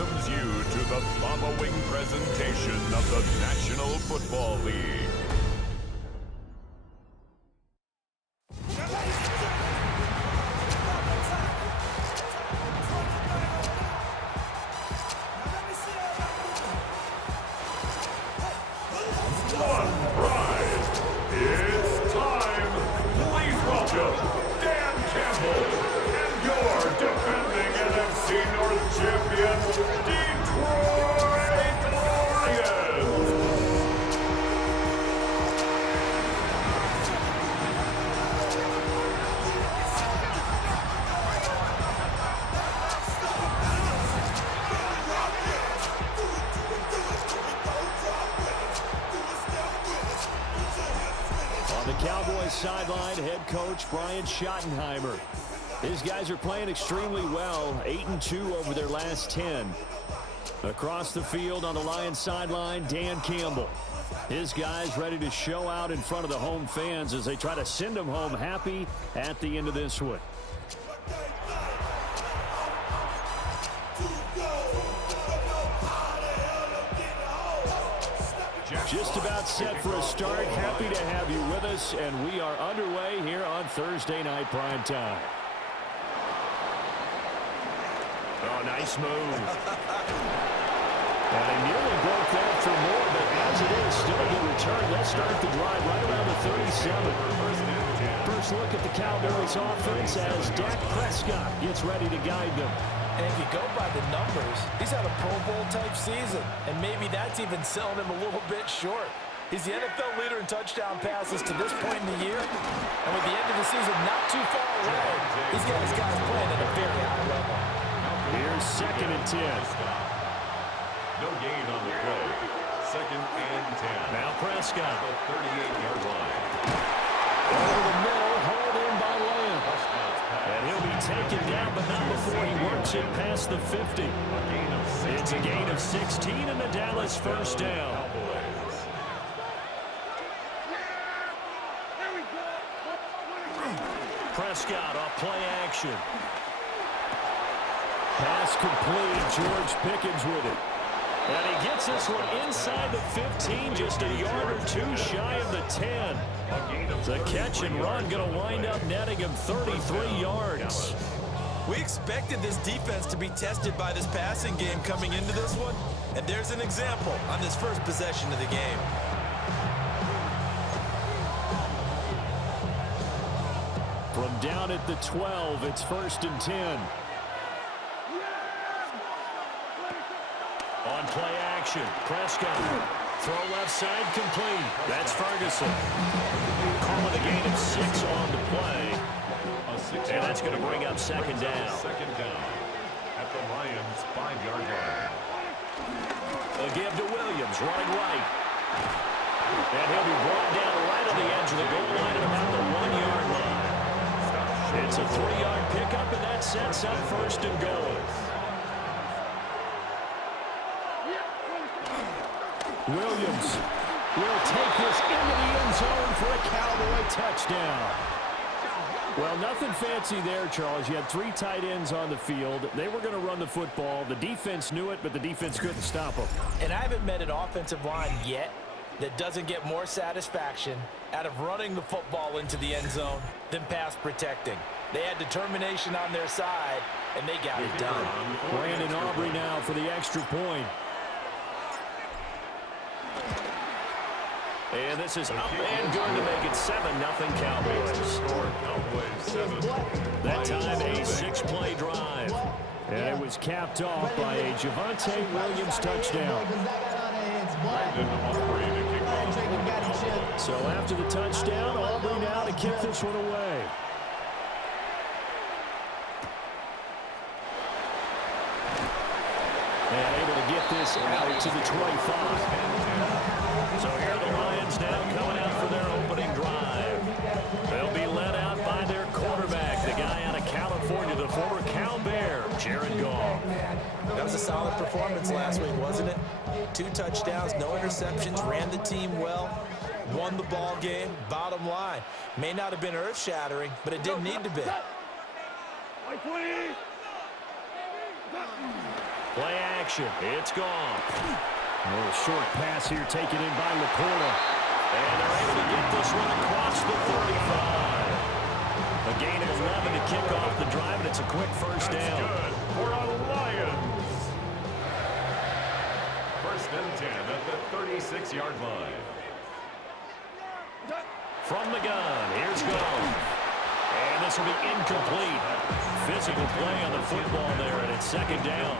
welcomes you to the following presentation of the National Football League. One pride. It's time. Please welcome Dan Campbell and your defending NFC North champion, Detroit Lions. On the Cowboys sideline, head coach Brian Schottenheimer. These guys are playing extremely well, 8-2 over their last 10. Across the field on the Lions sideline, Dan Campbell. His guys ready to show out in front of the home fans as they try to send them home happy at the end of this one. Just about set for a start. Happy to have you with us, and we are underway here on Thursday Night Prime Time. Oh, nice move. And they nearly broke that for more, but as it is, still a good return. They'll start the drive right around the 37. First look at the Cowboys offense as Dak Prescott gets ready to guide them. And if you go by the numbers, he's had a Pro Bowl-type season, and maybe that's even selling him a little bit short. He's the NFL leader in touchdown passes to this point in the year, and with the end of the season not too far away, he's got his guys playing at a very high level. Here's 2nd and 10. No gain on the play. 2nd and 10. Now Prescott. The 38-yard line. Over the middle, hauled in by Lamb. And he'll be taken down, but not before he works it past the 50. It's a gain of 16 and the Dallas first down. Prescott off play action. Pass complete. George Pickens with it. And he gets this one inside the 15, just a yard or two shy of the 10. The catch and run going to wind up netting him 33 yards. We expected this defense to be tested by this passing game coming into this one, and there's an example on this first possession of the game. From down at the 12, it's 1st and 10. On play action, Prescott. Throw left side complete. That's Ferguson. Calling a gain of 6 on the play. And that's going to bring up 2nd down. 2nd down at the Lions' 5-yard line. A give to Williams, running right. And he'll be brought down right on the edge of the goal line at about the 1-yard line. It's a 3-yard pickup, and that sets up 1st and goal. Williams will take this into the end zone for a Cowboy touchdown. Well, nothing fancy there, Charles. You had 3 tight ends on the field. They were going to run the football. The defense knew it, but the defense couldn't stop them. And I haven't met an offensive line yet that doesn't get more satisfaction out of running the football into the end zone than pass protecting. They had determination on their side, and they got it done. Brandon Aubrey now for the extra point. And this is up and good to make it 7-0 Cowboys. That time a 6-play drive. And it was capped off by a Javonte Williams touchdown. So after the touchdown, Aubrey now to kick this one away. And able to get this out to the 25. So here are the Lions now coming out for their opening drive. They'll be led out by their quarterback, the guy out of California, the former Cal Bear, Jared Goff. That was a solid performance last week, wasn't it? 2 touchdowns, no interceptions, ran the team well, won the ball game. Bottom line, may not have been earth-shattering, but it didn't need to be. Play action. It's gone. A little short pass here taken in by Laporta. And they're able to get this one across the 35. A gain of 11 to kick off the drive, and it's a quick first down. Good for a Lions. First and 10 at the 36-yard line. From the gun, here's Goliath. And this will be incomplete. Physical play on the football there, and it's second down.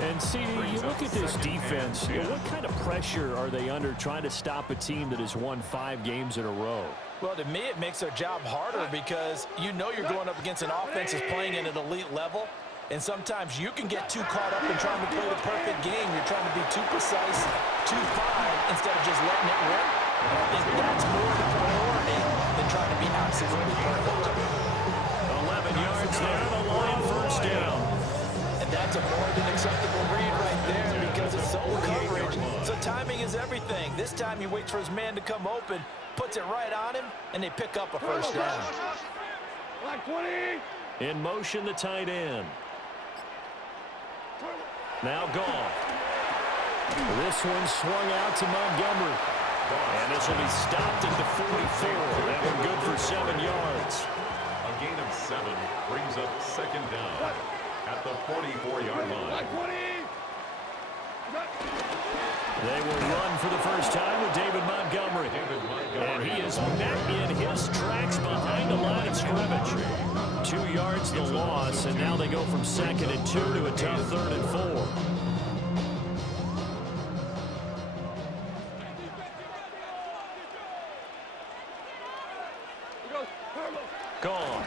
And, CD, you look at this defense, what kind of pressure are they under trying to stop a team that has won 5 games in a row? Well, to me, it makes their job harder because you know you're going up against an offense that's playing at an elite level, and sometimes you can get too caught up in trying to play the perfect game. You're trying to be too precise, too fine, instead of just letting it rip. And I think that's more the priority than trying to be absolutely perfect. 11 yards there, the line first down. And that's a more than acceptable read right there because it's zone coverage. So timing is everything. This time he waits for his man to come open, puts it right on him, and they pick up a first down. In motion, the tight end. Now gone. This one swung out to Montgomery. And this will be stopped at the 44. That one good for 7 yards. A gain of 7 brings up second down at the 44-yard line. They will run for the first time with David Montgomery. And he is met in his tracks behind the line of scrimmage. 2 yards the loss, and now they go from 2nd and 2 to a tough 3rd and 4. Gone.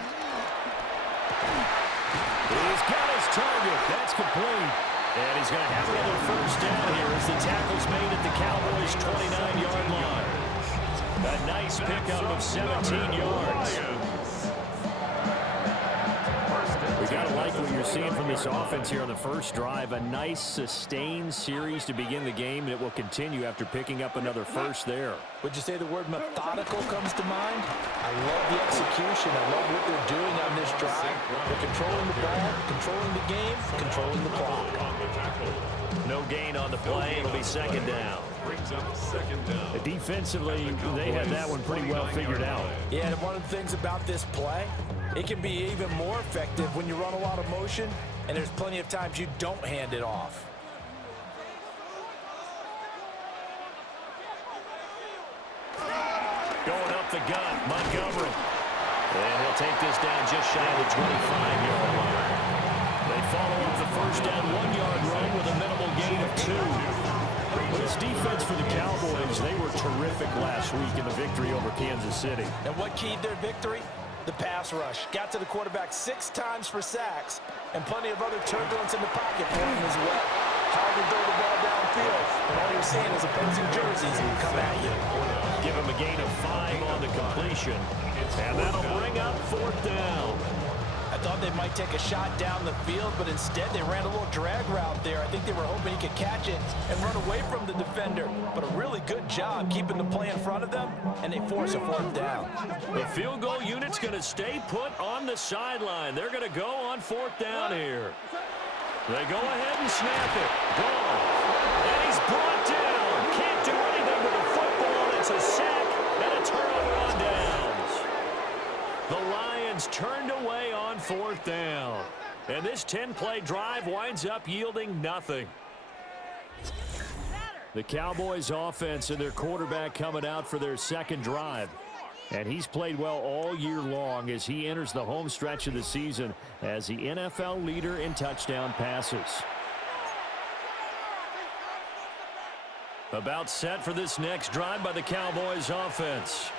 He's got his target. That's complete. And he's going to have another first down here as the tackle's made at the Cowboys' 29-yard line. A nice pickup of 17 yards. We got to like what you're seeing from this offense here on the first drive. A nice sustained series to begin the game, and it will continue after picking up another first there. Would you say the word methodical comes to mind? I love the execution. I love what they're doing on this drive. They're controlling the ball, controlling the game, controlling the clock. No gain on the play. It'll be second down. Brings up second down. Defensively, they had that one pretty well figured out. Yeah, and one of the things about this play, it can be even more effective when you run a lot of motion, and there's plenty of times you don't hand it off. Going up the gut, Montgomery. And he'll take this down just shy of the 25-yard line. They follow up the first down 1-yard run with a minimal gain of 2. This defense for the Cowboys, they were terrific last week in the victory over Kansas City. And what keyed their victory? The pass rush. Got to the quarterback 6 times for sacks, and plenty of other turbulence in the pocket for him as well. Hard to throw the ball downfield, and all you're seeing is opposing jerseys come at you. Give him a gain of 5 on the completion, and that'll bring up 4th down. I thought they might take a shot down the field, but instead they ran a little drag route there. I think they were hoping he could catch it and run away from the defender. But a really good job keeping the play in front of them, and they force a 4th down. The field goal unit's going to stay put on the sideline. They're going to go on 4th down here. They go ahead and snap it. Gone. And he's brought down. Can't do anything with the football. It's a sack and a turnover on downs. The Lions turned away on 4th down. And this 10-play drive winds up yielding nothing. The Cowboys offense and their quarterback coming out for their second drive. And he's played well all year long as he enters the home stretch of the season as the NFL leader in touchdown passes. About set for this next drive by the Cowboys offense.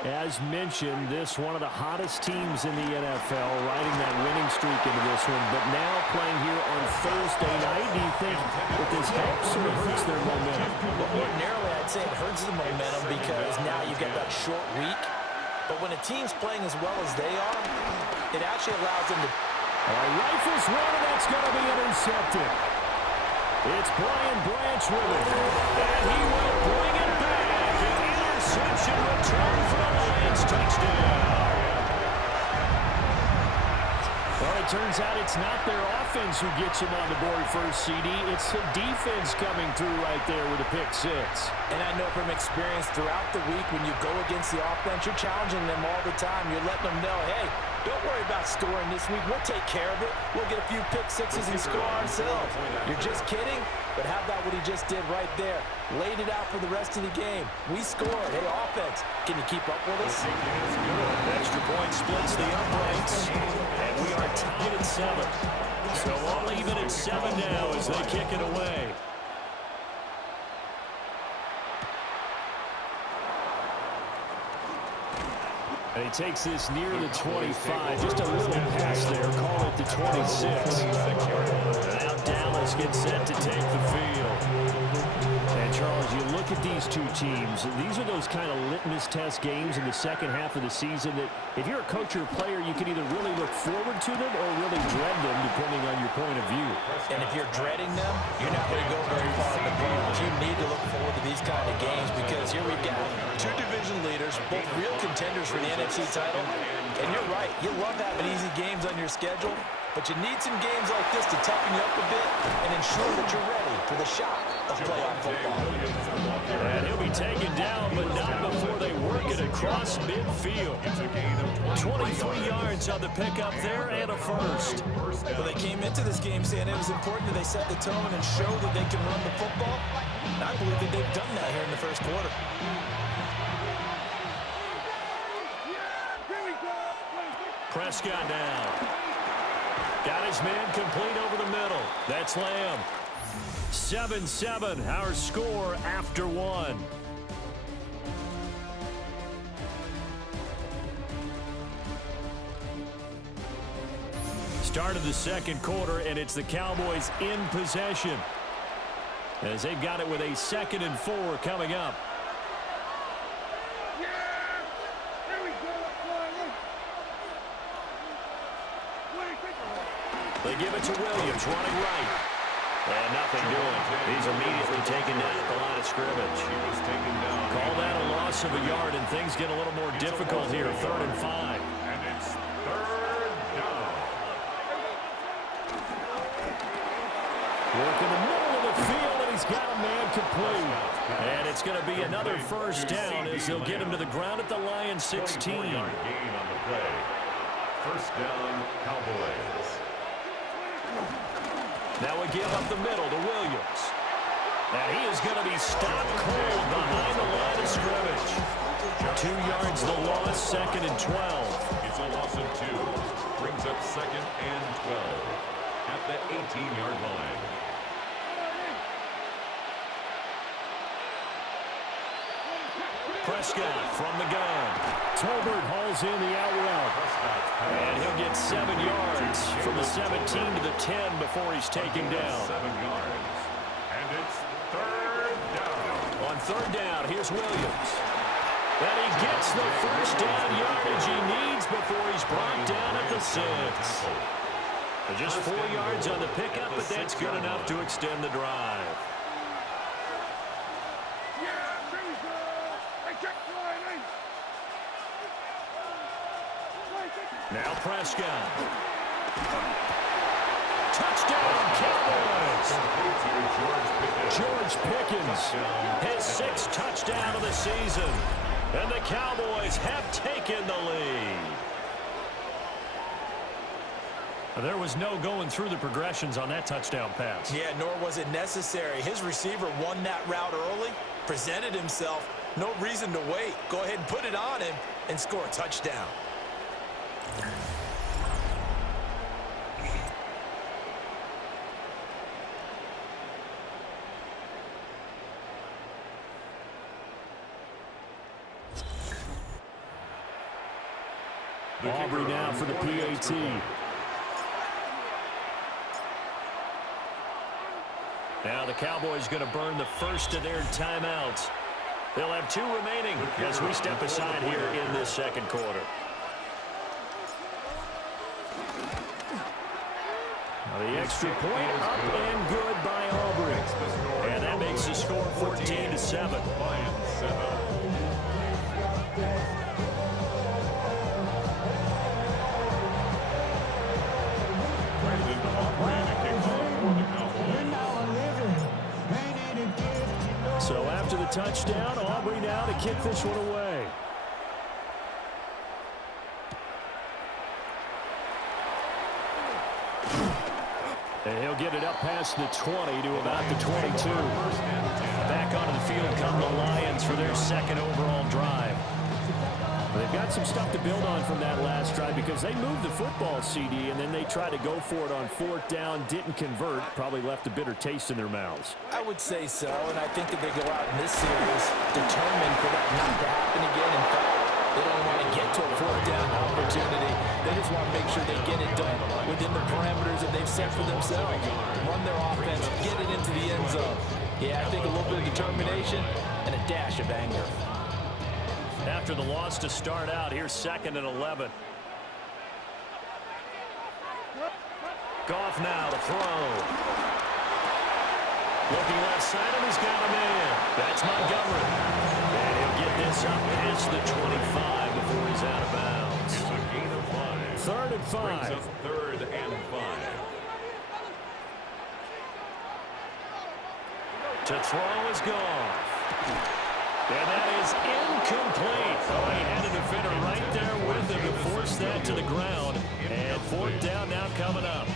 As mentioned, this one of the hottest teams in the NFL, riding that winning streak into this one, but now playing here on Thursday night. Do you think that this helps or hurts their momentum? Well, ordinarily, I'd say it hurts the momentum because now you've got that short week. But when a team's playing as well as they are, it actually allows them to... Rifles one, and that's going to be intercepted. It's Brian Branch with it, and he will bring it back. Interception return for the Lions touchdown. Well, it turns out it's not their offense who gets him on the board first, CD. It's the defense coming through right there with a pick six. And I know from experience throughout the week when you go against the offense, you're challenging them all the time. You're letting them know, hey, don't worry about scoring this week. We'll take care of it. We'll get a few pick sixes and score ourselves. You're just kidding? But how about what he just did right there? Laid it out for the rest of the game. We scored. Hey, offense, can you keep up with us? Extra point splits the uprights. And we are tied at 7. So all even at 7 now as they kick it away. And he takes this near the 25. Just a little pass there. Call it the 26. And now Dallas gets set to take the field. And Charles, you look at these two teams, these are those kind of litmus test games in the second half of the season that if you're a coach or a player, you can either really look forward to them or really dread them depending on your point of view. And if you're dreading them, you're not going to go very far in the playoffs. You need to look forward to these kind of games because here we've got two division leaders, both real contenders for the NFC title. And you're right, you love having easy games on your schedule, but you need some games like this to toughen you up a bit and ensure that you're ready for the shock of playoff football. And he'll be taken down, but not before they work it across midfield. 23 yards on the pickup there and a first. Well, they came into this game saying it was important that they set the tone and show that they can run the football. And I believe that they've done that here in the first quarter. Prescott down. Got his man complete over the middle. That's Lamb. 7-7, our score after 1. Start of the second quarter, and it's the Cowboys in possession as they've got it with a 2nd and 4 coming up. They give it to Williams, running right. And nothing doing. He's immediately taken down at the line of scrimmage. Call that a loss of a yard, and things get a little more difficult here. 3rd and 5. And it's 3rd down. Work in the middle of the field, and he's got a man complete. And it's going to be another first down as they'll get him to the ground at the Lions 16. 24-yard gain on the play. First down, Cowboys. Now we give up the middle to Williams. And he is going to be stopped cold behind the line of scrimmage. 2 yards the loss, 2nd and 12. It's a loss of 2. Brings up 2nd and 12 at the 18-yard line. Prescott from the gun. Tolbert hauls in the out route. And he'll get 7 yards from the 17 to the 10 before he's taken down. 7 yards. And it's 3rd down. On 3rd down, here's Williams. And he gets the first down yardage he needs before he's brought down at the 6. Just 4 yards on the pickup, but that's good enough to extend the drive. Now Prescott. Touchdown, Cowboys! George Pickens, his 6th touchdown of the season. And the Cowboys have taken the lead. There was no going through the progressions on that touchdown pass. Yeah, nor was it necessary. His receiver won that route early, presented himself. No reason to wait. Go ahead and put it on him and score a touchdown. Aubrey now for the PAT. Now the Cowboys going to burn the first of their timeouts. They'll have 2 remaining as we step aside here in this second quarter. The extra point up and good by Aubrey. And that makes the score 14-7. Lions 7. touchdown. Aubrey now to kick this one away. And he'll get it up past the 20 to about the 22. Back onto the field come the Lions for their second overall drive. They've got some stuff to build on from that last drive because they moved the football, CD, and then they tried to go for it on fourth down, didn't convert, probably left a bitter taste in their mouths. I would say so, and I think that they go out in this series determined for that not to happen again. In fact, they don't want to get to a fourth down opportunity. They just want to make sure they get it done within the parameters that they've set for themselves. Run their offense, get it into the end zone. Yeah, I think a little bit of determination and a dash of anger. After the loss to start out, here's 2nd and 11. Goff now to throw. Looking left side, and he's got a man. That's Montgomery. And he'll get this up past the 25 before he's out of bounds. It's a gain of 5. 3rd and 5. Brings up 3rd and 5. To throw is Goff. And that is incomplete. Oh, he had a defender right there with him to force that to the ground. And 4th down now coming up.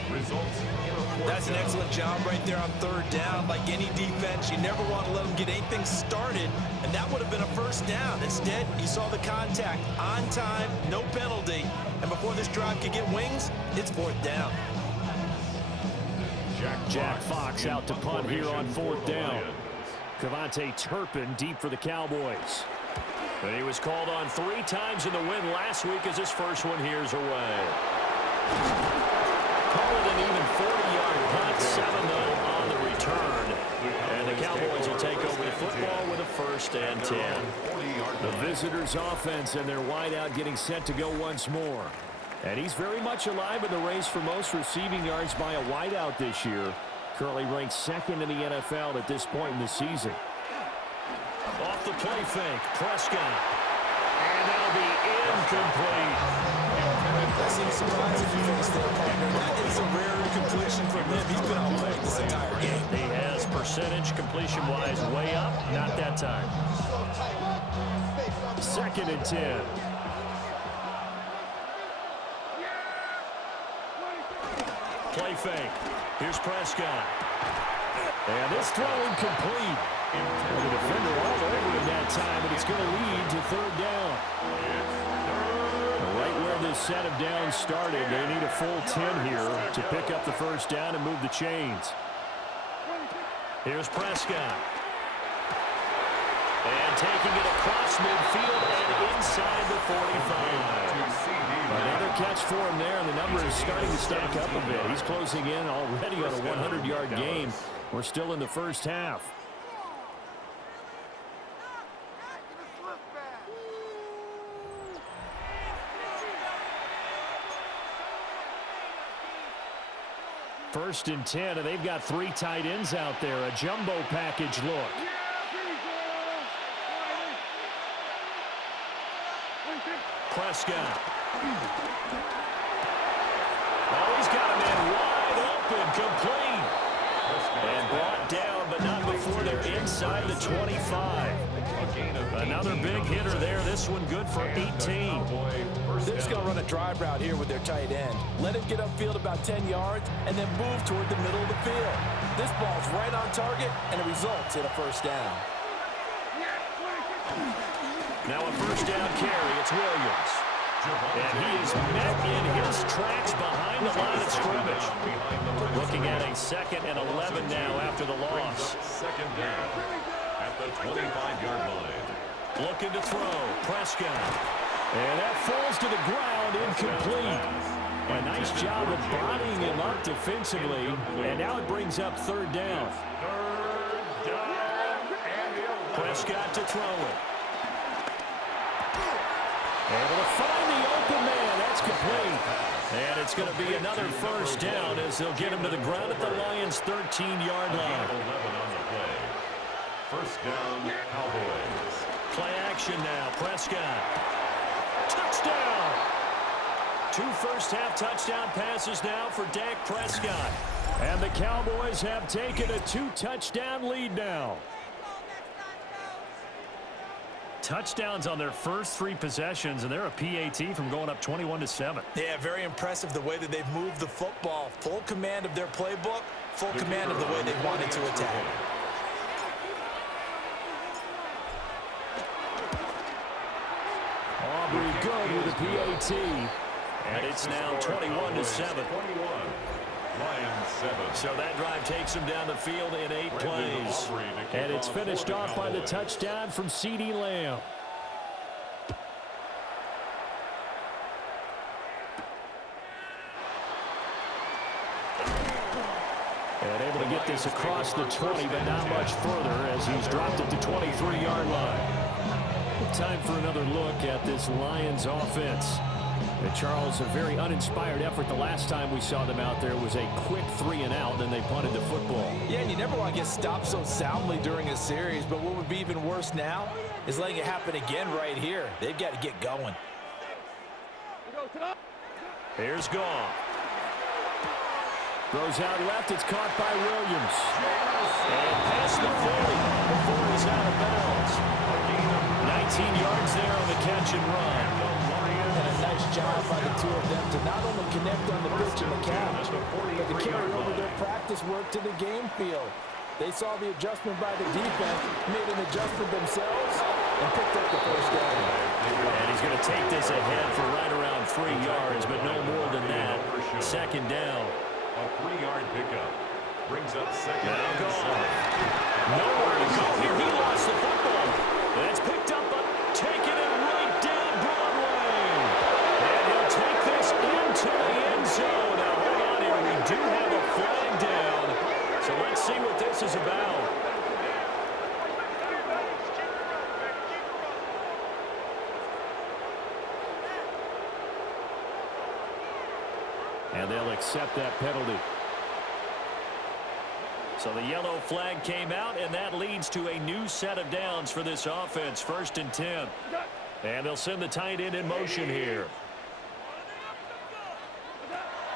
That's an excellent job right there on 3rd down. Like any defense, you never want to let them get anything started, and that would have been a 1st down. Instead, you saw the contact on time, no penalty, and before this drive could get wings, it's 4th down. Jack Fox out to punt here on 4th down. Cavante Turpin deep for the Cowboys. But he was called on 3 times in the win last week as his first one here's away. Call it an even 40-yard punt, 7 though on the return. And the Cowboys will take over the football with a 1st and 10. The visitors' offense and their wideout getting set to go once more. And he's very much alive in the race for most receiving yards by a wideout this year. Currently ranked 2nd in the NFL at this point in the season. Off the play fake, Prescott. And that'll be incomplete. That seems surprising you face there, partner. That is a rare incompletion from him. He's been on point this entire game. He has percentage completion-wise way up. Not that time. 2nd and 10. Play fake. Here's Prescott. And this throw incomplete. The defender all over him that time, and it's going to lead to 3rd down. Right where this set of downs started, they need a full 10 here to pick up the 1st down and move the chains. Here's Prescott. And taking it across midfield and inside the 45. Another catch for him there, and the number is starting to stack up a bit. He's closing in already on a 100-yard game. We're still in the 1st half. First and 10, and they've got 3 tight ends out there. A jumbo package look. Prescott. Oh, he's got a man wide open, complete. And brought down, but not before they're inside the 25. Another big hitter there. This one good for 18. They're just going to run a drive route here with their tight end. Let him get upfield about 10 yards and then move toward the middle of the field. This ball's right on target, and it results in a 1st down. Now a 1st down carry. It's Williams. And he is met in his tracks behind the line of scrimmage. Looking at a 2nd and 11 now after the loss. 2nd down at the 25-yard line. Looking to throw. Prescott. And that falls to the ground, incomplete. A nice job of bodying him up defensively. And now it brings up 3rd down. Prescott to throw it. Able to find the open man. That's complete. And it's going to be another 1st down as they'll get him to the ground at the Lions' 13-yard line. 11 on the play. 1st down, Cowboys. Play action now. Prescott. Touchdown. 2 first-half touchdown passes now for Dak Prescott. And the Cowboys have taken a 2-touchdown lead now. touchdowns on their first 3 possessions, and they're a PAT from going up 21-7. Yeah, very impressive the way that they've moved the football. Full command of their playbook, full command of the way they wanted to attack. Aubrey good with a PAT. And it's now 21-7. Lions 7. So that drive takes him down the field in 8 plays. And it's finished off by the touchdown from CeeDee Lamb. And able to get this across the 20, but not much further as he's dropped it to 23-yard line. Time for another look at this Lions offense. Charles, a very uninspired effort. The last time we saw them out there was a quick 3-and-out, then they punted the football. Yeah, and you never want to get stopped so soundly during a series, but what would be even worse now is letting it happen again right here. They've got to get going. Here's Goff. Throws out left. It's caught by Williams. And past the 40 before he's out of bounds. 19 yards there on the catch and run. And a nice job by the two of them to not only connect on the pitch and the catch, but to carry over their practice work to the game field. They saw the adjustment by the defense, made an adjustment themselves, and picked up the first down. And he's going to take this ahead for right around 3 yards, but no more than that. Second down. A 3-yard pickup brings up second Now and Goff. Nowhere to go here. He lost the football. That's picked up, but taking it right down Broadway. And he'll take this into the end zone. Now, hold on here. We do have a flag down. So let's see what this is about. And they'll accept that penalty. So the yellow flag came out, and that leads to a new set of downs for this offense. 1st and 10. And they'll send the tight end in motion here.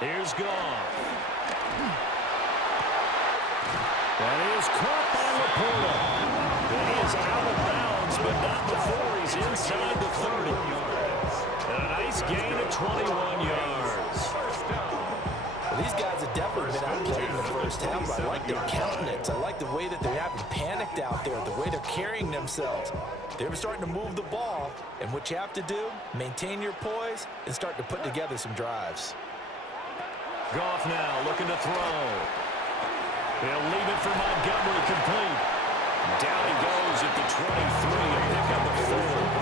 Here's Goff. That is caught by Laporta. He is out of bounds, but not before he's inside the 30. And a nice gain of 21 yards. These guys have definitely been outplayed in the first half, but I like their countenance. I like the way that they haven't panicked out there, the way they're carrying themselves. They're starting to move the ball, and what you have to do, maintain your poise and start to put together some drives. Goff now looking to throw. He'll leave it for Montgomery complete. Down he goes at the 23, a pickup of 4.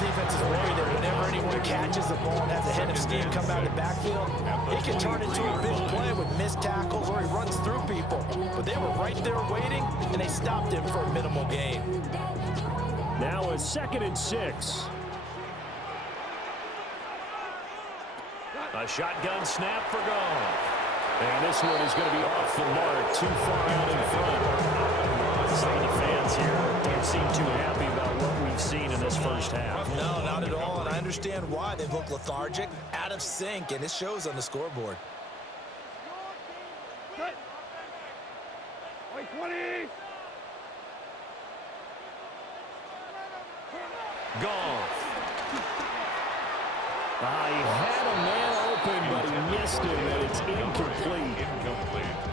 Defense is worried that whenever anyone catches the ball and has a head of steam come out of the backfield, it can turn into a big play with missed tackles or he runs through people. But they were right there waiting, and they stopped him for a minimal gain. Now a 2nd and 6. A shotgun snap for Goff. And this one is going to be off the mark, too far out in front. Some of the fans here don't seem too happy about what we've seen in this first half. No, not at all, and I understand why. They've looked lethargic, out of sync, and it shows on the scoreboard. Goff. He had a man open, but he missed him, and it's incomplete.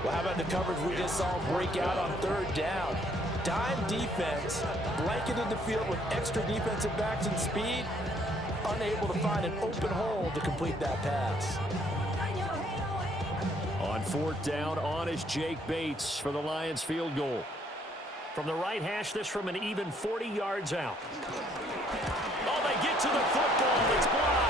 Well, how about the coverage we just saw break out on 3rd down? Dime defense, blanketed the field with extra defensive backs and speed, unable to find an open hole to complete that pass. On 4th down, on is Jake Bates for the Lions field goal. From the right hash, this from an even 40 yards out. Oh, they get to the football. It's blocked.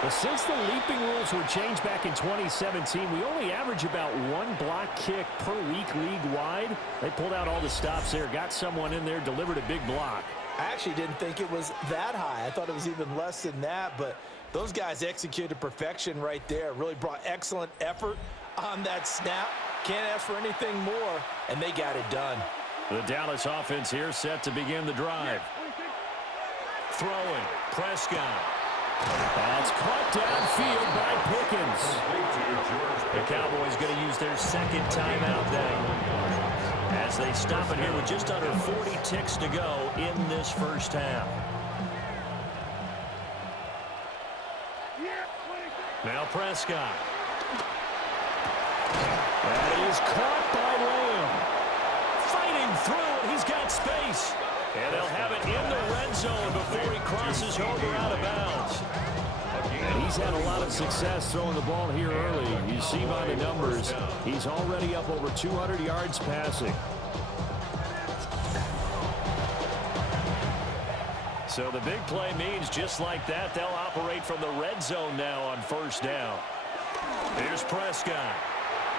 Well, since the leaping rules were changed back in 2017, we only average about 1 block kick per week league-wide. They pulled out all the stops there, got someone in there, delivered a big block. I actually didn't think it was that high. I thought it was even less than that, but those guys executed perfection right there. Really brought excellent effort on that snap. Can't ask for anything more, and they got it done. The Dallas offense here set to begin the drive. Throwing, Prescott. That's caught downfield by Pickens. The Cowboys going to use their 2nd timeout now. as they stop it here with just under 40 ticks to go in this first half. Now Prescott. That is caught by Lamb. Fighting through, and he's got space. And they'll have it in the red zone before he crosses over out of bounds. And he's had a lot of success throwing the ball here early. You see by the numbers, he's already up over 200 yards passing. So the big play means just like that, they'll operate from the red zone now on first down. Here's Prescott.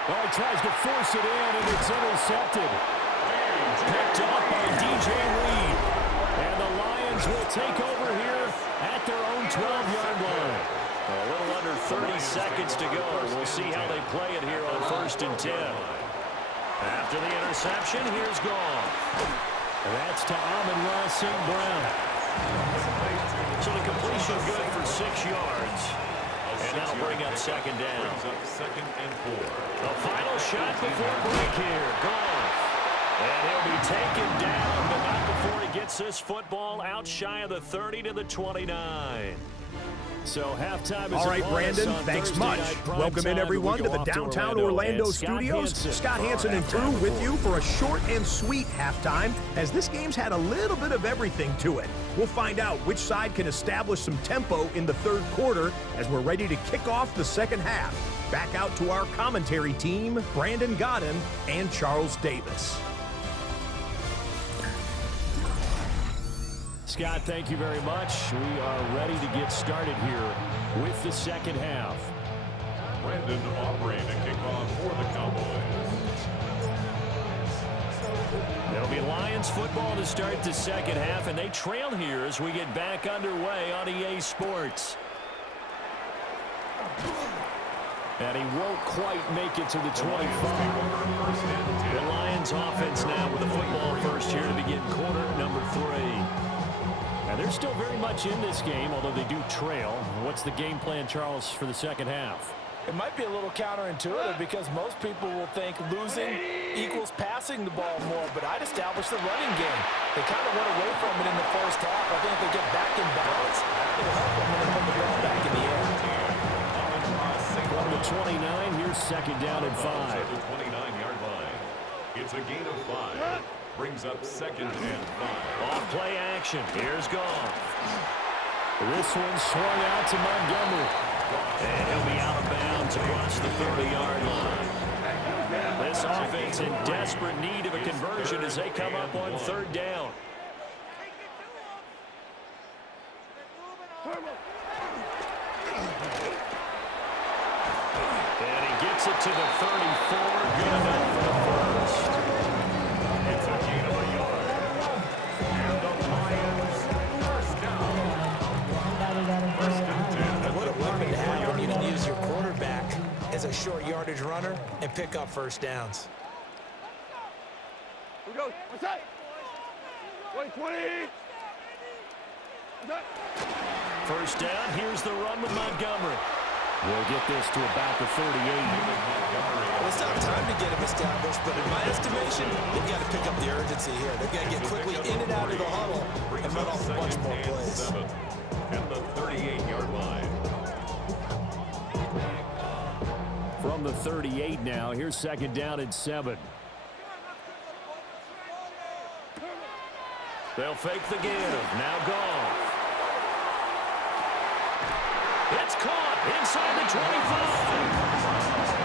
Well, he tries to force it in, and it's intercepted. Picked off by DJ Reed. And the Lions will take over here at their own 12-yard line. A little under 30 seconds to go. We'll see how they play it here on 1st and 10. After the interception, here's Goff. That's to Amon-Ra St. Brown. So the completion good for 6 yards. And that'll bring up second down. Second and 4. The final shot before break here. Goff. And he'll be taken down, but not before he gets this football out shy of the 30 to the 29. So halftime is all right, Brandon, thanks much. Welcome in, everyone, to the downtown Orlando studios. Scott Hansen and crew with you for a short and sweet halftime, as this game's had a little bit of everything to it. We'll find out which side can establish some tempo in the third quarter as we're ready to kick off the second half. Back out to our commentary team, Brandon Godden and Charles Davis. Scott, thank you very much. We are ready to get started here with the second half. Brandon Aubrey to kick off for the Cowboys. It'll be Lions football to start the second half, and they trail here as we get back underway on EA Sports. And he won't quite make it to the 25. The Lions offense now with the football first here to begin quarter number 3. And they're still very much in this game, although they do trail. What's the game plan, Charles, for the second half? It might be a little counterintuitive because most people will think losing equals passing the ball more, but I'd establish the running game. They kind of went away from it in the first half. I think if they get back in balance, it'll help them when they put the ball back in the air. From the 29, here's second down and 5. At the 29-yard line. It's a gain of 5. Brings up second and 5. Off play action. Here's Goff. This one swung out to Montgomery. And he'll be out of bounds across the 30-yard line. This offense in desperate need of a conversion as they come up on third down. And he gets it to the 34. Good enough for the first. It's a gain of a yard. And the Lions first down. First and 10. And what a weapon to have when you can use your quarterback as a short yardage runner and pick up first downs. We go. What's that? 20. First down. Here's the run with Montgomery. We'll get this to about the 38. Well, it's not time to get him established, but in my estimation, they've got to pick up the urgency here. They've got to get quickly in and out of the huddle and run off a bunch more plays. And the 38-yard line. From the 38 now, here's second down and 7. They'll fake the give. Now Goff. It's caught inside the 25.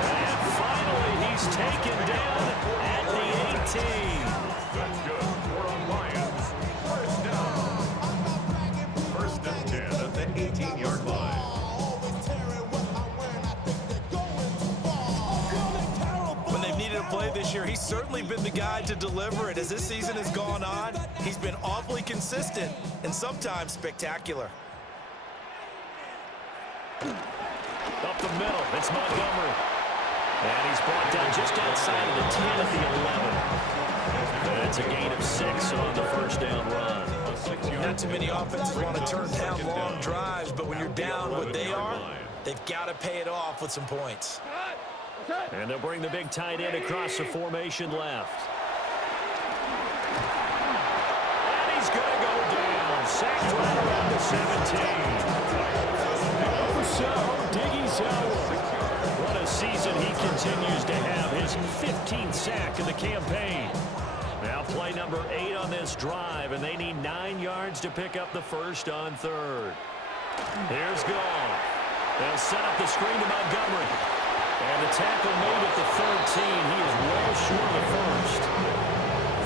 And finally, he's taken down at the 18. That's good for a Lions. First down. First and 10 at the 18-yard line. When they've needed a play this year, he's certainly been the guy to deliver it. As this season has gone on, he's been awfully consistent and sometimes spectacular. Up the middle, it's Montgomery. And he's brought down just outside of the 10 at the 11. That's a gain of 6 on the first down run. Not too many offenses want to turn down long drives, but when you're down what they are, they've got to pay it off with some points. And they'll bring the big tight end across the formation left. And he's going to go down. Sacked right around the 17. Oh, so Diggy Sauer. What a season he continues to have. His 15th sack of the campaign. Now play number 8 on this drive, and they need 9 yards to pick up the first on third. Here's Goliath. They'll set up the screen to Montgomery. And the tackle made at the 13. He is well short of the first.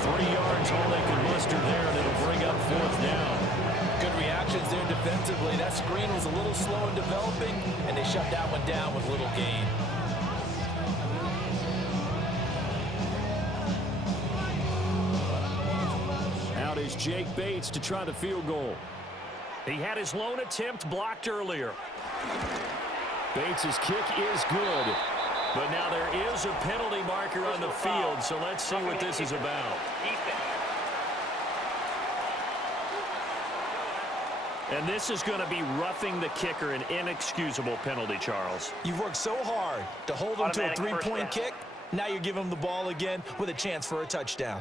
3 yards, all they can muster there, and it'll bring up fourth down. Good reactions there defensively. That screen was a little slow in developing, and they shut that one down with little gain. Out is Jake Bates to try the field goal. He had his lone attempt blocked earlier. Bates' kick is good. But now there is a penalty marker on the field, so let's see what this is about. And this is going to be roughing the kicker, an inexcusable penalty, Charles. You've worked so hard to hold him to a 3-point kick. Now you're giving him the ball again with a chance for a touchdown.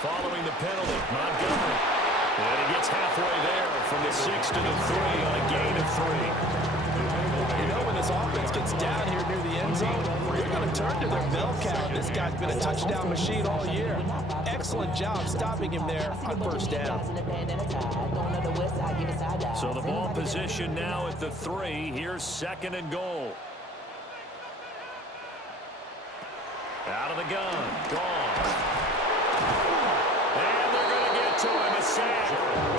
Following the penalty, Montgomery. And he gets halfway there from the 6 to the 3 on a gain of 3. You know, when this offense gets down here near the end zone, they're going to turn to their bell cow. This guy's been a touchdown machine all year. Excellent job stopping him there on first down. So the ball position now at the 3. Here's 2nd and goal. Out of the gun. Gone. And they're going to get to him. A sack.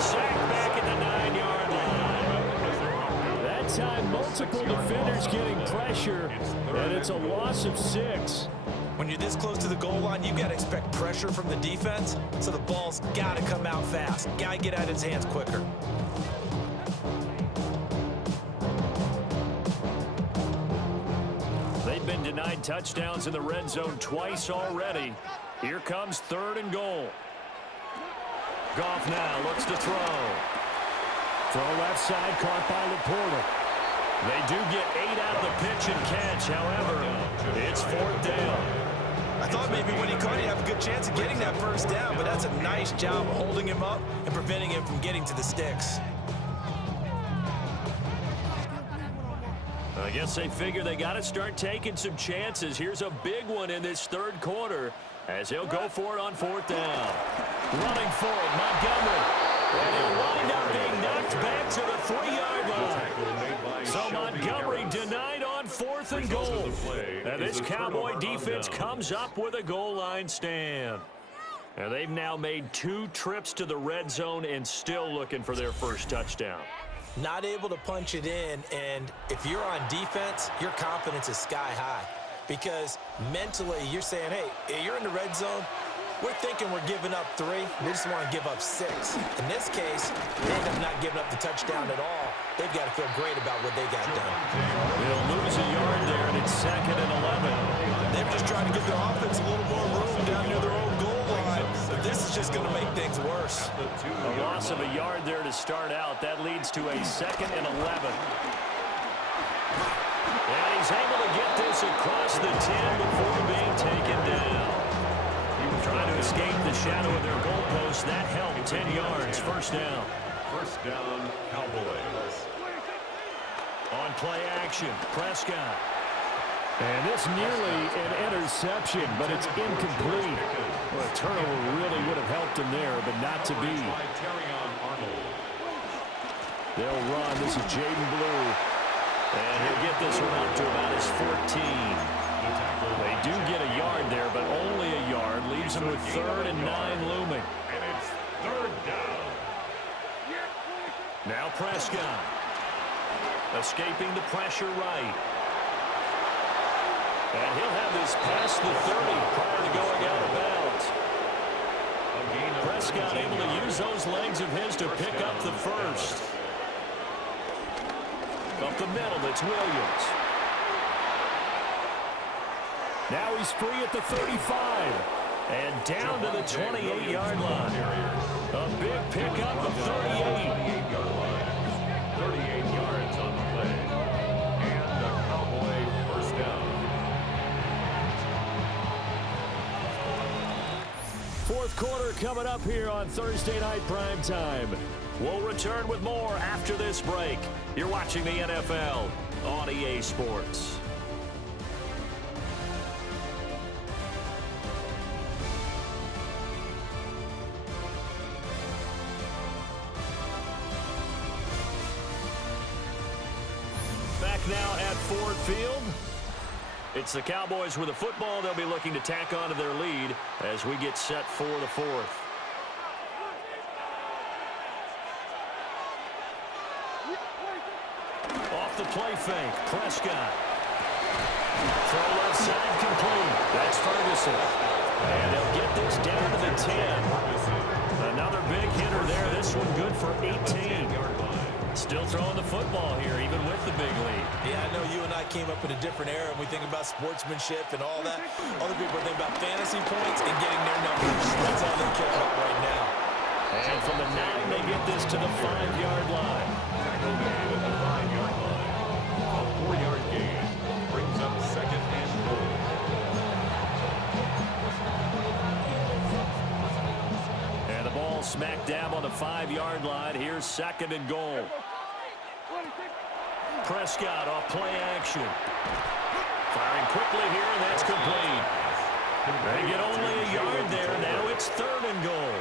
Sack back at the 9-yard line. That time, multiple defenders getting pressure, and it's a loss of 6. When you're this close to the goal line, you got to expect pressure from the defense, so the ball's got to come out fast. Got to get out of his hands quicker. They've been denied touchdowns in the red zone twice already. Here comes 3rd and goal. Goff now looks to throw. Throw left side, caught by Laporta. They do get 8 out of the pitch and catch. However, it's 4th down. I thought maybe when he caught it, he'd have a good chance of getting that first down, but that's a nice job of holding him up and preventing him from getting to the sticks. I guess they figure they got to start taking some chances. Here's a big one in this 3rd quarter as he'll go for it on 4th down. Running for it, Montgomery. And he'll wind up being knocked back to the 3-yard line. So Montgomery denied on 4th and goal. And this Cowboy defense comes up with a goal line stand. And they've now made 2 trips to the red zone and still looking for their first touchdown. Not able to punch it in, and if you're on defense, your confidence is sky high. Because mentally, you're saying, hey, you're in the red zone. We're thinking we're giving up 3. We just want to give up 6. In this case, they end up not giving up the touchdown at all. They've got to feel great about what they got done. They'll lose a yard there, and it's 2nd and 11. They've just tried to give their offense a little more room down near their own goal line. But this is just going to make things worse. A loss of a yard there to start out. That leads to a 2nd and 11. And he's able to get this across the 10 before being taken down. Trying to escape the shadow of their goalpost. That helped. 10 yards. First down. First down, Cowboys. On play action, Prescott. And it's nearly an interception, but it's incomplete. Well, a turnover really would have helped him there, but not to be. They'll run. This is Jaden Blue. And he'll get this one up to about his 14. They do get a yard there, but only a yard. Leaves them with 3rd and 9 looming. And it's 3rd down. Now Prescott. Escaping the pressure right. And he'll have this past the 30 prior to going out of bounds. Prescott able to use those legs of his to pick up the first. Up the middle, it's Williams. Now he's free at the 35. And down to the 28-yard line. A big pickup of 38. 38 yards on the play. And a Cowboy first down. Fourth quarter coming up here on Thursday Night Primetime. We'll return with more after this break. You're watching the NFL on EA Sports. Back now at Ford Field. It's the Cowboys with the football. They'll be looking to tack on to their lead as we get set for the fourth. Off the play fake, Prescott. Throw left side complete. That's Ferguson. And they'll get this down to the 10. Another big hitter there. This one good for 18. Still throwing the football here, even with the big lead. Yeah, I know you and I came up in a different era, and we think about sportsmanship and all that. Other people are thinking about fantasy points and getting their numbers. That's all they care about right now. And from the 9, they get this to the 5-yard line. Tackle made at the 5-yard line. A 4-yard gain brings up second and goal. And the ball smack dab on the 5-yard line. Here's second and goal. Prescott off play action. Firing quickly here, and that's complete. They get only a yard there. Now it's third and goal.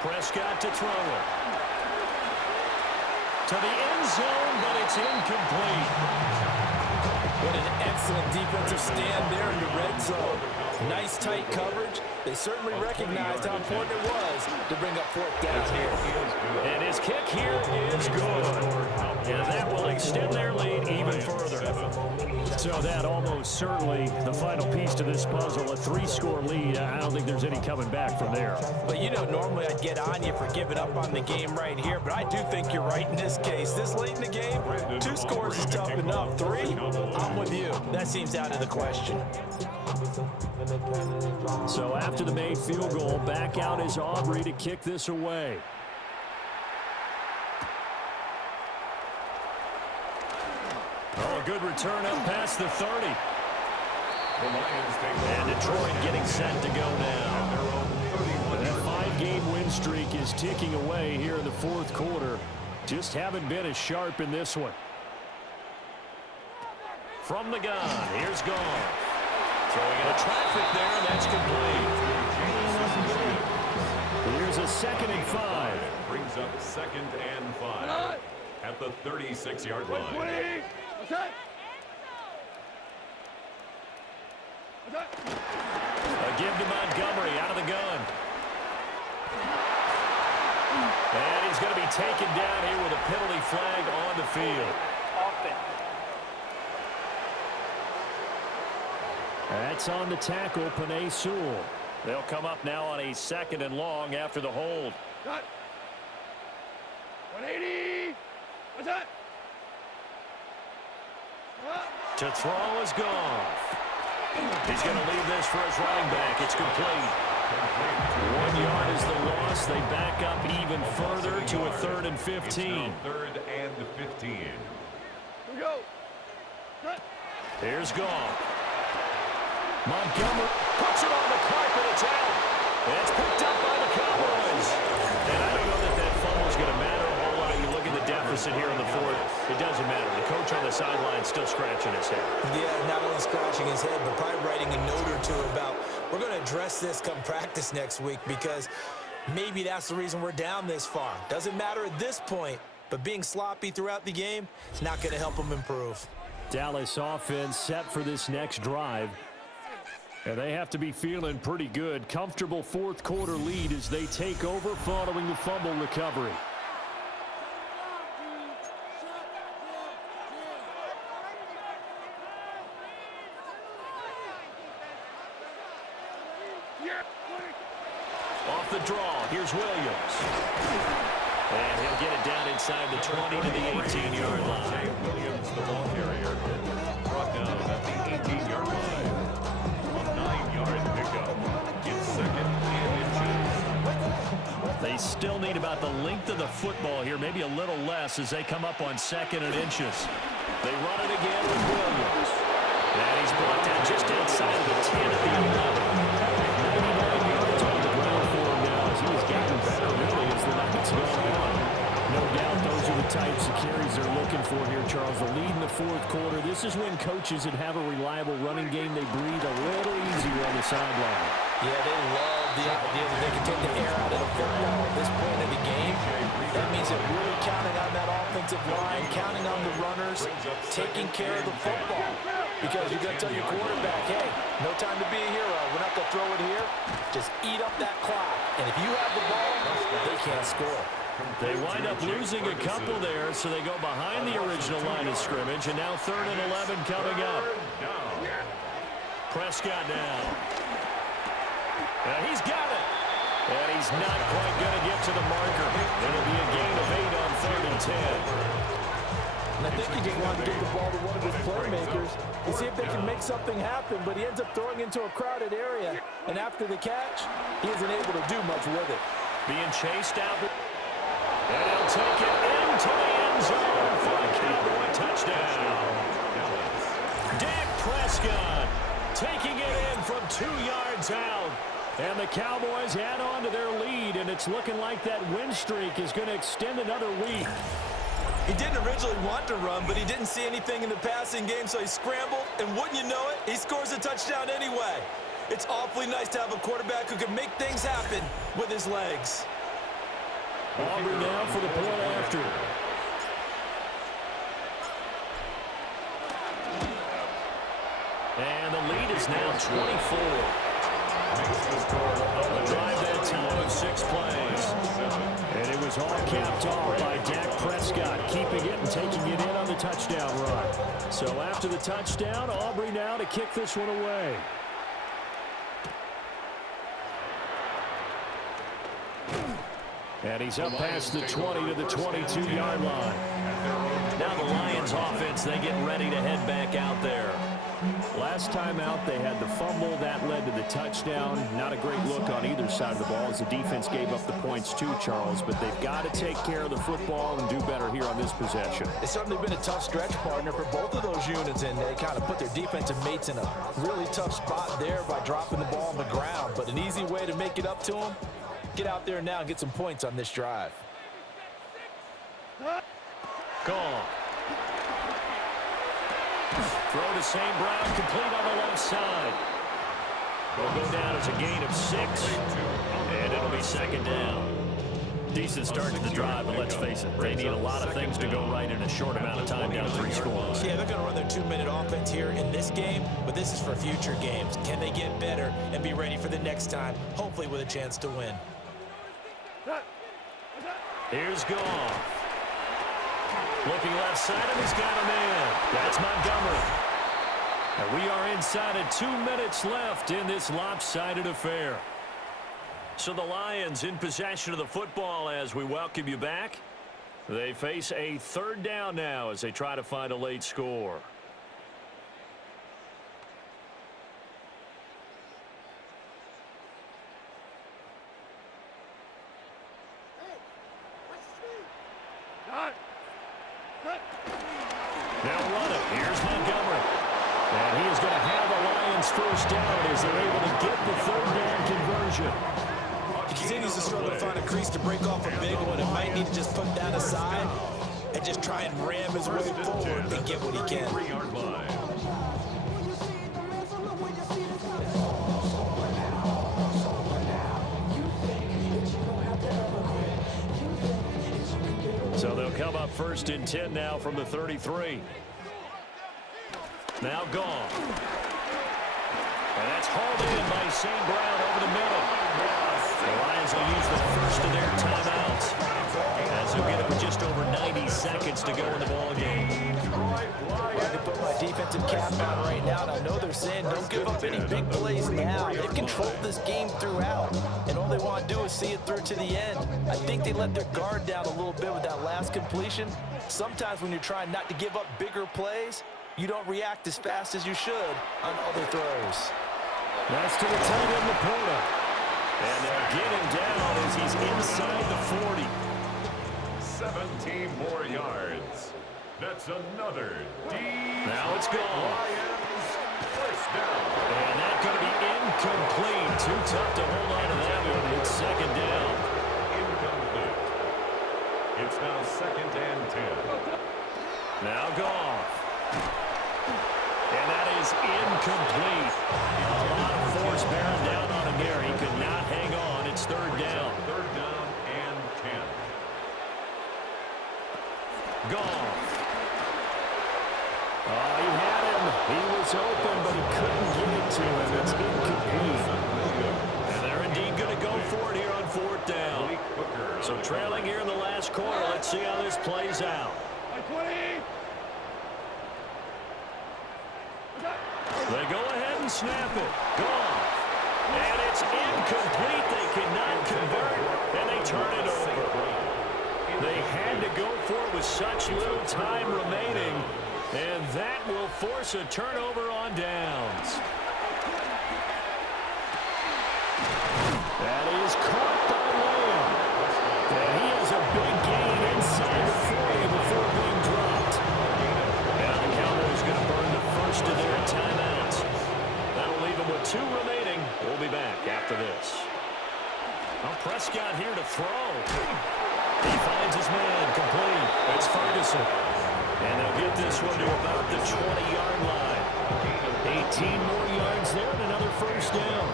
Prescott to throw it. To the end zone, but it's incomplete. What an excellent defensive stand there in the red zone. Nice tight coverage. They certainly recognized how important it was to bring up fourth down here. And his kick here is good. And that will extend their lead even further. So that almost certainly the final piece to this puzzle, a 3-score lead. I don't think there's any coming back from there. But you know, normally I'd get on you for giving up on the game right here, but I do think you're right in this case. This late in the game, 2 scores is tough enough. 3, I'm with you. That seems out of the question. So after the made field goal, back out is Aubrey to kick this away. Oh, a good return up past the 30. And Detroit getting set to go now. That 5-game win streak is ticking away here in the fourth quarter. Just haven't been as sharp in this one. From the gun, here's Goliath. Throwing into traffic there, and that's complete. Here's a 2nd and 5. Brings up 2nd and 5 at the 36-yard line. A give to Montgomery out of the gun. And he's going to be taken down here with a penalty flag on the field. That's on the tackle, Penei Sewell. They'll come up now on a 2nd and long after the hold. 180. What's that? To throw is Goff. He's going to leave this for his running back. It's complete. 1 yard is the loss. They back up even further to a 3rd and 15. 3rd and 15. Here we go. Here's Goff. Montgomery puts it on the carpet. It's out. And it's picked up by the Cowboys. And I don't know that that fumble's going to matter a whole lot. You look at the deficit here in the fourth. It doesn't matter. The coach on the sideline still scratching his head. Yeah, not only scratching his head, but probably writing a note or two about, we're going to address this come practice next week, because maybe that's the reason we're down this far. Doesn't matter at this point, but being sloppy throughout the game is not going to help them improve. Dallas offense set for this next drive. And they have to be feeling pretty good. Comfortable fourth quarter lead as they take over following the fumble recovery. Off the draw, here's Williams. And he'll get it down inside the 20 to the 18-yard line. Williams, the ball carrier, brought down at the 18-yard line. still need about the length of the football here, maybe a little less as they come up on 2nd and inches. They run it again with Williams. And he's brought down just outside of the 10 at the 11. 99 yards on the ground for him now as he's gotten better really as the night's going on. No doubt those are the types of carries they're looking for here, Charles. The lead in the 4th quarter. This is when coaches that have a reliable running game, they breathe a little easier on the sideline. Yeah, they love the idea that they can take the air out of the football at this point in the game. That means they're really counting on that offensive line, counting on the runners, taking care of the football. Because you're going to tell your quarterback, hey, no time to be a hero. We're not going to throw it here. Just eat up that clock. And if you have the ball, they can't score. They wind up losing a couple there, so they go behind the original line of scrimmage, and now 3rd and 11 coming up. Prescott down. He's got it. And he's not quite going to get to the marker. It'll be a gain of 8 on 3rd and 10. And I think he just wanted to give the ball to one of his playmakers to see if they can make something happen, but he ends up throwing into a crowded area. And after the catch, he isn't able to do much with it. Being chased out. And he'll take it into the end zone for a Cowboy touchdown. Dak Prescott taking it in from 2 yards out. And the Cowboys add on to their lead, and it's looking like that win streak is going to extend another week. He didn't originally want to run, but he didn't see anything in the passing game, so he scrambled, and wouldn't you know it, he scores a touchdown anyway. It's awfully nice to have a quarterback who can make things happen with his legs. Aubrey now for the point after. And the lead is now 24. A drive that time of 6 plays. And it was all capped off by Dak Prescott, keeping it and taking it in on the touchdown run. So after the touchdown, Aubrey now to kick this one away. And he's up past the 20 to the 22-yard line. Now the Lions offense, they get ready to head back out there. Last time out, they had the fumble. That led to the touchdown. Not a great look on either side of the ball as the defense gave up the points too, Charles. But they've got to take care of the football and do better here on this possession. It's certainly been a tough stretch, partner, for both of those units, and they kind of put their defensive mates in a really tough spot there by dropping the ball on the ground. But an easy way to make it up to them, get out there now and get some points on this drive. Gone. Throw to St. Brown, complete on the left side. Will go down as a gain of 6, and it'll be 2nd down. Decent start to the drive, but let's face it, they need a lot of things to go right in a short amount of time, down 3 scores. Yeah, they're going to run their 2-minute offense here in this game, but this is for future games. Can they get better and be ready for the next time, hopefully with a chance to win? Here's Goff. Looking left side, and he's got him in. That's Montgomery. And we are inside of 2 minutes left in this lopsided affair. So the Lions in possession of the football as we welcome you back. They face a 3rd down now as they try to find a late score. They'll run it. Here's Montgomery. And he is going to have the Lions 1st down as they're able to get the 3rd down conversion. He continues to struggle to find a crease to break off a big one and might need to just put that aside and just try and ram his way forward and get what he can. So they'll come up 1st and 10 now from the 33. Now gone. And that's hauled in by St. Brown over the middle. The Lions will use the first of their timeouts as they'll get it with just over 90 seconds to go in the ballgame. I can put my defensive cap on right now, and I know they're saying don't give up any big plays now. They've controlled this game throughout, and all they want to do is see it through to the end. I think they let their guard down a little bit with that last completion. Sometimes when you're trying not to give up bigger plays, you don't react as fast as you should on other throws. That's to the tight end, Laporta. And they'll get him down as he's inside the 40. 17 more yards. That's another Now it's gone. Lions first down. And that's going to be incomplete. Too tough to hold on to that one. It's second down. Incomplete. It's now 2nd and 10. Now Goff. And that is incomplete. A lot of force bearing down on him there. He could not hang on. It's 3rd down. 3rd down and 10. Goff. He had him. He was open, but he couldn't get it to him. It's incomplete. And they're indeed going to go for it here on 4th down. So trailing here in the last quarter. Let's see how this plays out. They go ahead and snap it. Goff. And it's incomplete. They cannot convert, and they turn it over. They had to go for it with such little time remaining, and that will force a turnover on downs. That is caught by Lamb. And he has a big gain inside the 40 before being dropped. Now the Cowboys going to burn the first of their timeouts. That'll leave them with 2 remaining. We'll be back after this. Well, Prescott here to throw. He finds his man complete. It's Ferguson. And they'll get this one to about the 20-yard line. 18 more yards there and another first down.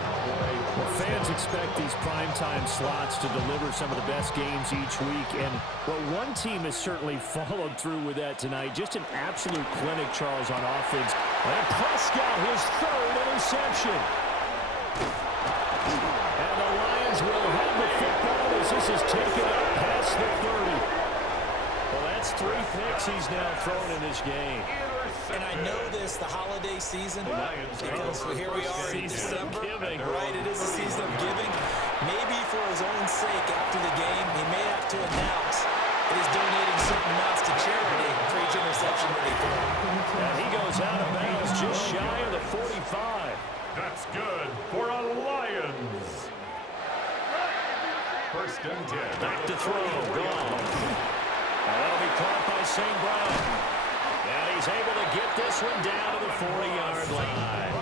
Well, fans expect these primetime slots to deliver some of the best games each week. And, well, one team has certainly followed through with that tonight. Just an absolute clinic, Charles, on offense. And Prescott, his 3rd interception. And the Lions will have the football as this is taken up past the 30. Well, that's 3 picks he's now thrown in this game. And I know this, the holiday season, because here we are in December, right? It is a season of giving. Maybe for his own sake after the game, he may have to announce that he's donating certain amounts to charity for each interception that he throws. And he goes out of bounds just shy of the 45. That's good for a Lions. 1st and 10. Back to throw. Gone. That'll be caught by St. Brown. And he's able to get this one down to the 40-yard line.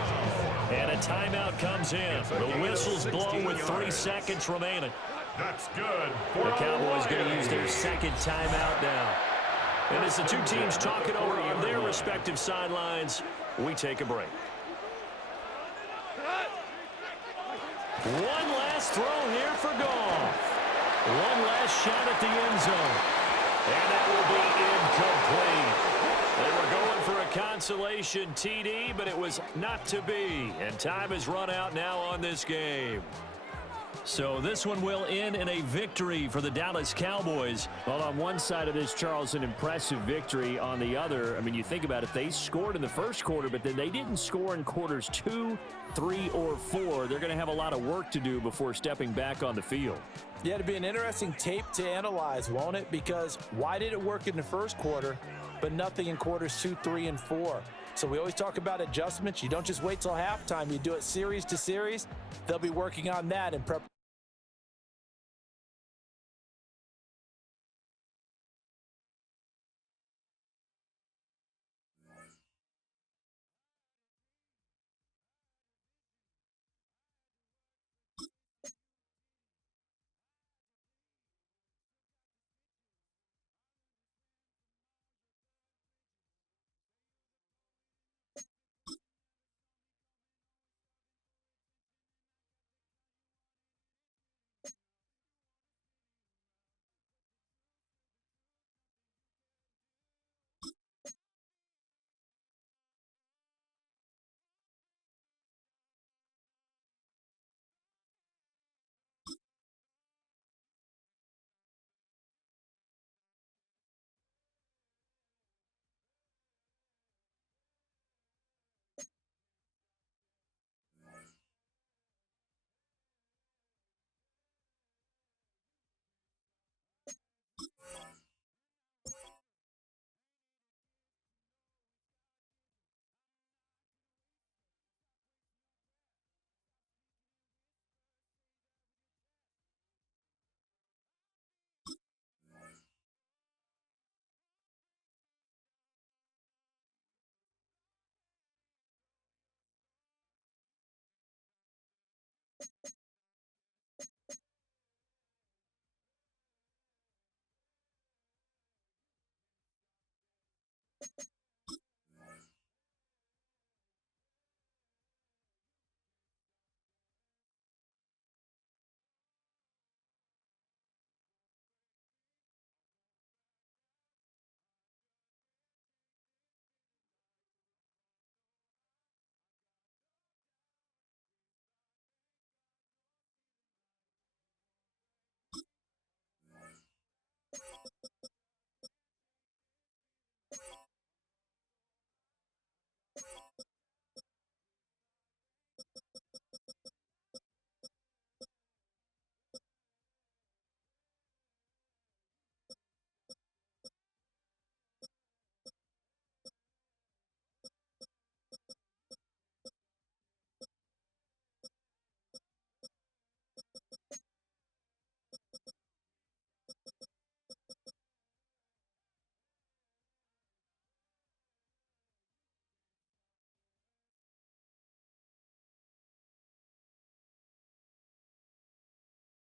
And a timeout comes in. The whistles blow with 3 seconds remaining. That's good for The Cowboys going to use their 2nd timeout now. And as the 2 teams talk it over on their respective sidelines, we take a break. One last throw here for Goff. One last shot at the end zone. And that will be incomplete. They were going for a consolation TD, but it was not to be. And time has run out now on this game. So this one will end in a victory for the Dallas Cowboys. Well, on one side of this, Charles, an impressive victory. On the other, I mean, you think about it, they scored in the first quarter, but then they didn't score in quarters 2, 3, or 4. They're going to have a lot of work to do before stepping back on the field. Yeah, it'll be an interesting tape to analyze, won't it? Because why did it work in the first quarter, but nothing in quarters 2, 3, and 4? So we always talk about adjustments. You don't just wait till halftime. You do it series to series. They'll be working on that in preparation.